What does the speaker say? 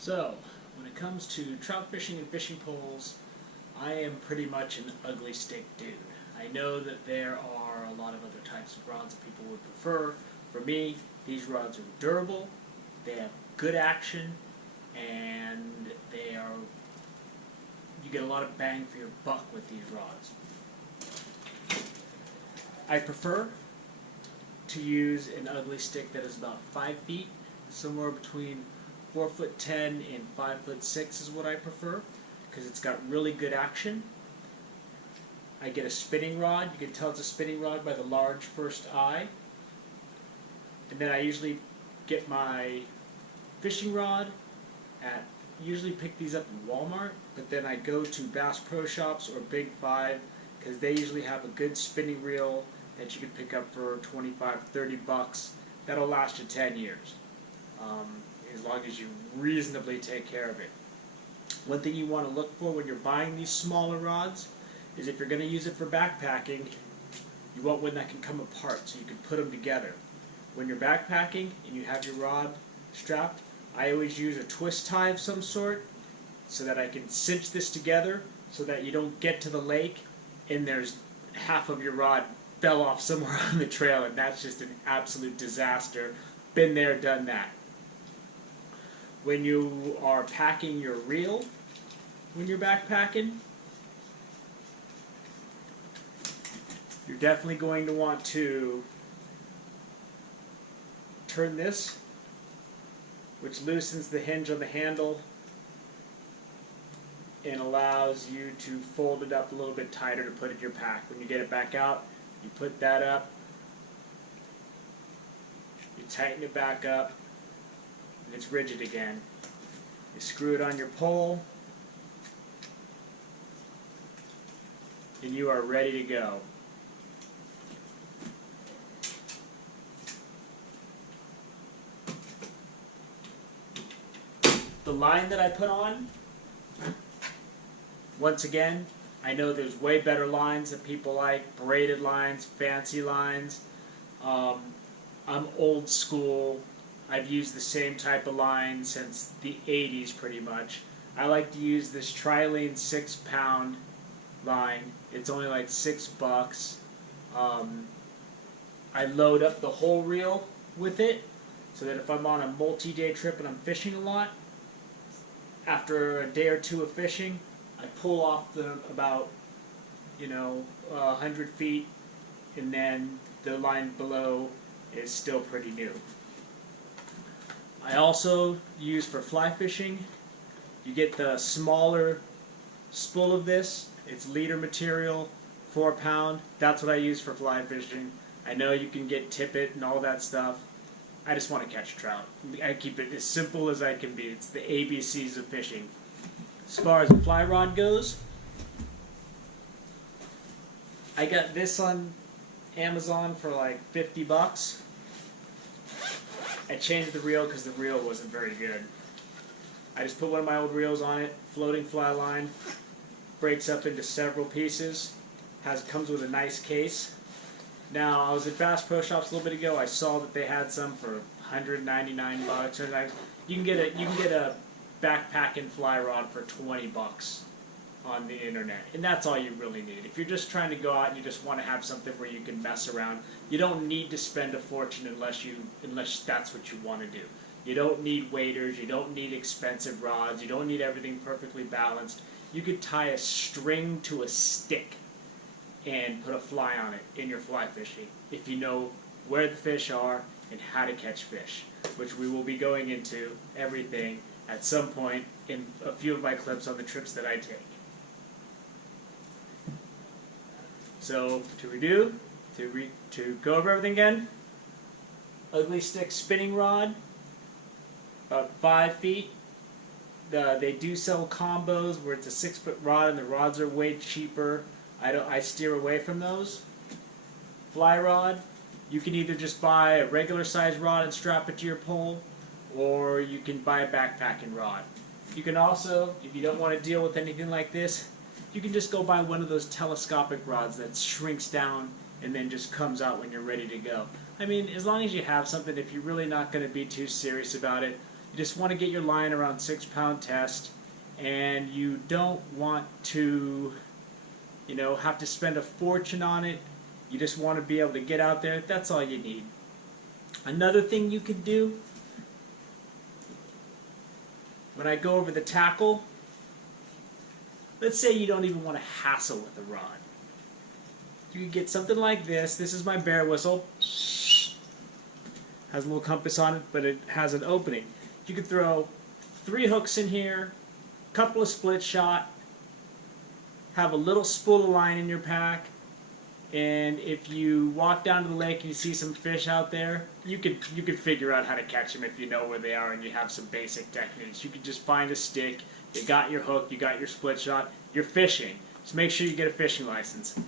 So, when it comes to trout fishing and fishing poles, I am pretty much an ugly stick dude. I know that there are a lot of other types of rods that people would prefer. For me, these rods are durable, they have good action, and you get a lot of bang for your buck with these rods. I prefer to use an ugly stick that is about 5 feet, somewhere between 4'10" and 5'6" is what I prefer, because it's got really good action. I get a spinning rod. You can tell it's a spinning rod by the large first eye. And then I usually get my fishing rod usually pick these up in Walmart, but then I go to Bass Pro Shops or Big 5 because they usually have a good spinning reel that you can pick up for 25, 30 bucks. That'll last you 10 years. As long as you reasonably take care of it. One thing you want to look for when you're buying these smaller rods is if you're going to use it for backpacking, you want one that can come apart so you can put them together. When you're backpacking and you have your rod strapped, I always use a twist tie of some sort so that I can cinch this together so that you don't get to the lake and there's half of your rod fell off somewhere on the trail, and that's just an absolute disaster. Been there, done that. When you are packing your reel, when you're backpacking, you're definitely going to want to turn this, which loosens the hinge on the handle and allows you to fold it up a little bit tighter to put in your pack. When you get it back out, you put that up, you tighten it back up, and it's rigid again. You screw it on your pole, and you are ready to go. The line that I put on, once again, I know there's way better lines that people like, braided lines, fancy lines. I'm old school. I've used the same type of line since the 80s pretty much. I like to use this Trilene 6-pound line. It's only like $6. I load up the whole reel with it so that if I'm on a multi-day trip and I'm fishing a lot, after a day or two of fishing, I pull off about 100 feet, and then the line below is still pretty new. I also use for fly fishing, you get the smaller spool of this. It's leader material, 4-pound. That's what I use for fly fishing. I know you can get tippet and all that stuff. I just want to catch trout. I keep it as simple as I can be. It's the ABCs of fishing. As far as a fly rod goes, I got this on Amazon for like 50 bucks. I changed the reel because the reel wasn't very good. I just put one of my old reels on it, floating fly line, breaks up into several pieces, comes with a nice case. Now, I was at Bass Pro Shops a little bit ago. I saw that they had some for 199 bucks. You can get a backpacking fly rod for 20 bucks on the internet, and that's all you really need. If you're just trying to go out and you just want to have something where you can mess around, you don't need to spend a fortune unless that's what you want to do. You don't need waders. You don't need expensive rods. You don't need everything perfectly balanced. You could tie a string to a stick and put a fly on it in your fly fishing if you know where the fish are and how to catch fish, which we will be going into everything at some point in a few of my clips on the trips that I take. So to go over everything again, ugly stick spinning rod, about 5 feet. They do sell combos where it's a 6-foot rod and the rods are way cheaper. I steer away from those. Fly rod, you can either just buy a regular size rod and strap it to your pole, or you can buy a backpacking rod. You can also, if you don't want to deal with anything like this, you can just go buy one of those telescopic rods that shrinks down and then just comes out when you're ready to go. I mean, as long as you have something, if you're really not going to be too serious about it, You just want to get your line around 6 pound test, and you don't want to, have to spend a fortune on it. You just want to be able to get out there. That's all you need. Another thing you could do, when I go over the tackle, let's say you don't even want to hassle with the rod. You can get something like this. This is my bear whistle. Has a little compass on it, but it has an opening. You could throw 3 hooks in here, a couple of split shot, have a little spool of line in your pack, and if you walk down to the lake and you see some fish out there, you could figure out how to catch them if you know where they are and you have some basic techniques. You could just find a stick, you got your hook, you got your split shot, you're fishing. So make sure you get a fishing license.